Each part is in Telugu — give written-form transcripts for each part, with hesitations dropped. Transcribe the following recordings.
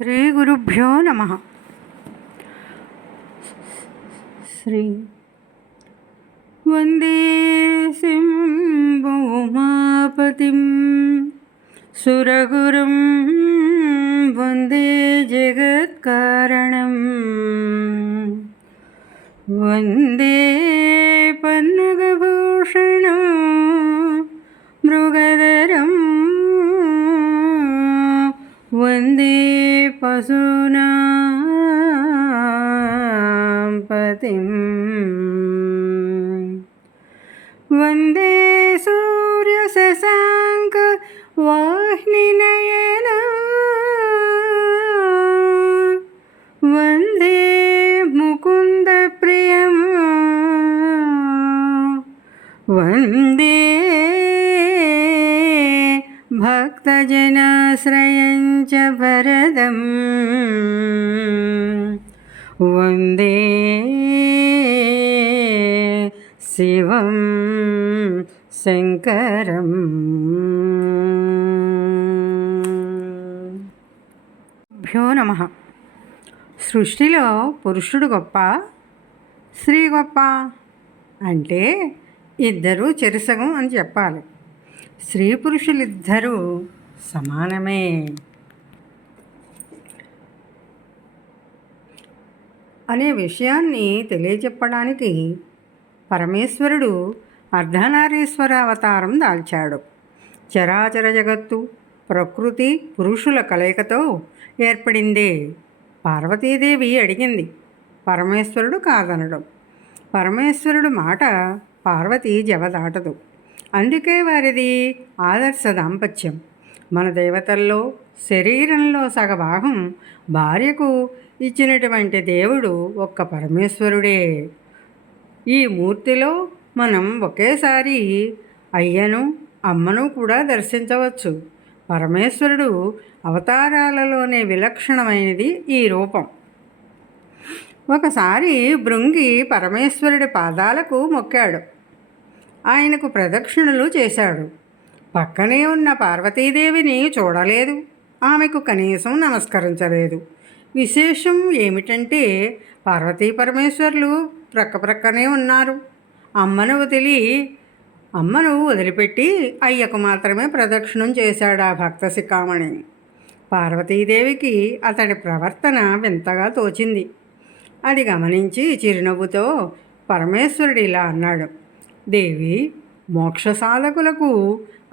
శ్రీ గురుభ్యో నమ. శ్రీ వందే శంభోమాపతిం సురగురుం వందే జగత్కారణం వందే పన్నగభూషణం మృగధరం వందే పశూనాం పతిం వందే సూర్యశశాంక వాహినీనయనం వందే ముకుందప్రియం వందే భక్తజనాశ్రయం చ వరదం వందే శివం శంకరం. భ్యో నమః. సృష్టిలో పురుషుడు గొప్ప, స్త్రీ గొప్ప అంటే ఇద్దరూ చెరిసగం అని చెప్పాలి. స్త్రీ పురుషులిద్దరూ సమానమే. అనే విషయాన్ని తెలియచెప్పడానికి పరమేశ్వరుడు అర్ధనారీశ్వర అవతారం దాల్చాడు. చరాచర జగత్తు ప్రకృతి పురుషుల కలయికతో ఏర్పడిందే. పార్వతీదేవి అడిగింది, పరమేశ్వరుడు కాదనడం. పరమేశ్వరుడు మాట పార్వతీ జవదాటదు. అందుకే వారిది ఆదర్శ దాంపత్యం. మన దేవతల్లో శరీరంలో సగభాగం భార్యకు ఇచ్చినటువంటి దేవుడు ఒక్క పరమేశ్వరుడే. ఈ మూర్తిలో మనం ఒకేసారి అయ్యను అమ్మను కూడా దర్శించవచ్చు. పరమేశ్వరుడు అవతారాలలోనే విలక్షణమైనది ఈ రూపం. ఒకసారి భృంగి పరమేశ్వరుడి పాదాలకు మొక్కాడు. ఆయనకు ప్రదక్షిణలు చేశాడు. పక్కనే ఉన్న పార్వతీదేవిని చూడలేదు. ఆమెకు కనీసం నమస్కరించలేదు. విశేషం ఏమిటంటే పార్వతీ పరమేశ్వరులు ప్రక్కనే ఉన్నారు. అమ్మను వదిలిపెట్టి అయ్యకు మాత్రమే ప్రదక్షిణం చేశాడు ఆ భక్త శిఖామణి. పార్వతీదేవికి అతడి ప్రవర్తన వింతగా తోచింది. అది గమనించి చిరునవ్వుతో పరమేశ్వరుడు ఇలా అన్నాడు, దేవి, మోక్ష సాధకులకు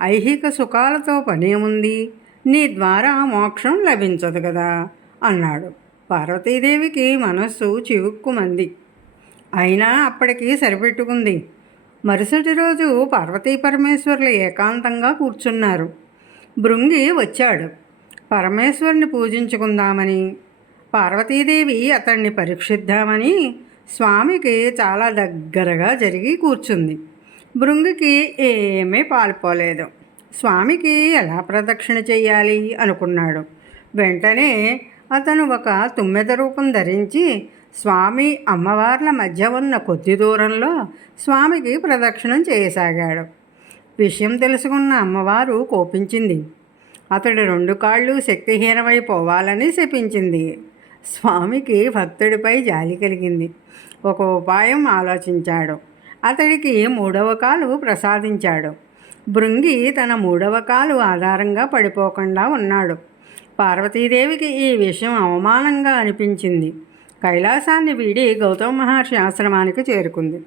ఐహిక సుఖాలతో పనేముంది? నీ ద్వారా మోక్షం లభించదు కదా అన్నాడు. పార్వతీదేవికి మనస్సు చివుక్కుమంది. అయినా అప్పటికి సరిపెట్టుకుంది. మరుసటి రోజు పార్వతీ పరమేశ్వరులు ఏకాంతంగా కూర్చున్నారు. భృంగి వచ్చాడు. పరమేశ్వరుని పూజించుకుందామని, పార్వతీదేవి అతన్ని పరీక్షిద్దామని స్వామికి చాలా దగ్గరగా జరిగి కూర్చుంది. భృంగికి ఏమీ పాల్పోలేదు. స్వామికి ఎలా ప్రదక్షిణ చెయ్యాలి అనుకున్నాడు. వెంటనే అతను ఒక తుమ్మెద రూపం ధరించి స్వామి అమ్మవార్ల మధ్య ఉన్న కొద్ది దూరంలో స్వామికి ప్రదక్షిణం చేయసాగాడు. విషయం తెలుసుకున్న అమ్మవారు కోపించింది. అతడి 2 కాళ్ళు శక్తిహీనమైపోవాలని శపించింది. స్వామికి భక్తుడిపై జాలి కలిగింది. ఒక ఉపాయం ఆలోచించాడు. అతడికి 3వ కాలు ప్రసాదించాడు. భృంగి తన 3వ కాలు ఆధారంగా పడిపోకుండా ఉన్నాడు. పార్వతీదేవికి ఈ విషయం అవమానంగా అనిపించింది. కైలాసాన్ని వీడి గౌతమ మహర్షి ఆశ్రమానికి చేరుకుంది.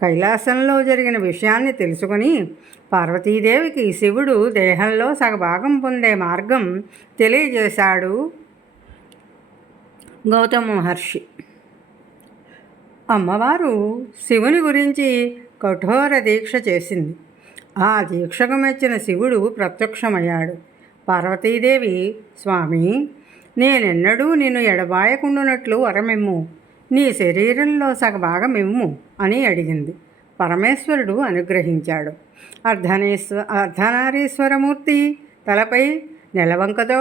కైలాసంలో జరిగిన విషయాన్ని తెలుసుకొని పార్వతీదేవికి శివుడు దేహంలో సగభాగం పొందే మార్గం తెలియజేశాడు గౌతమ మహర్షి. అమ్మవారు శివుని గురించి కఠోర దీక్ష చేసింది. ఆ దీక్షకు మెచ్చిన శివుడు ప్రత్యక్షమయ్యాడు. పార్వతీదేవి, స్వామి, నేనెన్నడూ నిన్ను ఎడబాయకుండునట్లు వరమిమ్ము, నీ శరీరంలో సగభాగం ఇమ్ము అని అడిగింది. పరమేశ్వరుడు అనుగ్రహించాడు. అర్ధనారీశ్వరమూర్తి తలపై నెలవంకతో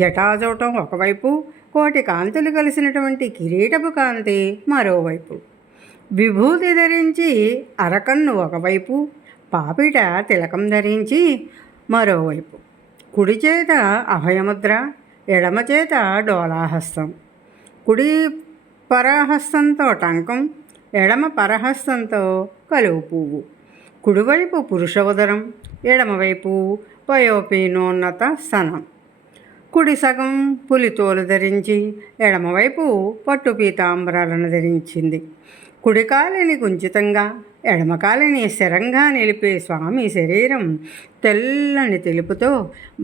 జటాజోటం ఒకవైపు, కోటి కాంతులు కలిసినటువంటి కిరీటపు కాంతి మరోవైపు, విభూతి ధరించి అరకన్ను ఒకవైపు, పాపిట తిలకం ధరించి మరోవైపు, కుడి చేత అభయముద్ర, ఎడమ చేత డోలాహస్తం, కుడి పరాహస్తంతో టంకం, ఎడమ పరహస్తంతో కలువు పువ్వు. కుడివైపు పురుష ఉదరం, ఎడమవైపు వయోపీనోన్నత స్తనం. కుడి సగం పులితోలు ధరించి ఎడమవైపు పట్టు పీతాంబరాలను ధరించింది. కుడి కాలిని కుంచితంగా, ఎడమ కాలిని స్థిరంగా నిలిపే స్వామి శరీరం తెల్లని తెలుపుతో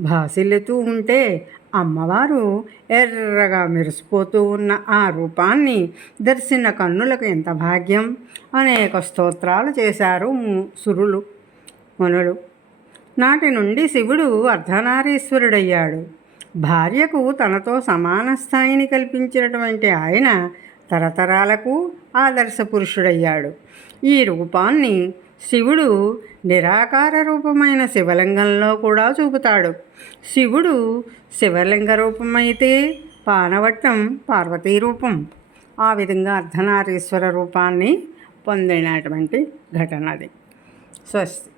భాసిల్లుతూ ఉంటే అమ్మవారు ఎర్రగా మెరిసిపోతూ ఉన్న ఆ రూపాన్ని దర్శన కన్నులకు ఎంత భాగ్యం! అనేక స్తోత్రాలు చేశారు సురులు మనులు. నాటి నుండి శివుడు అర్ధనారీశ్వరుడయ్యాడు. భార్యకు తనతో సమాన స్థాయిని కల్పించినటువంటి ఆయన తరతరాలకు ఆదర్శ పురుషుడయ్యాడు. ఈ రూపాన్ని శివుడు నిరాకార రూపమైన శివలింగంలో కూడా చూపుతాడు. శివుడు శివలింగ రూపమైతే పానవట్టం పార్వతీ రూపం. ఆ విధంగా అర్ధనారీశ్వర రూపాన్ని పొందినటువంటి ఘటన అది. స్వస్తి.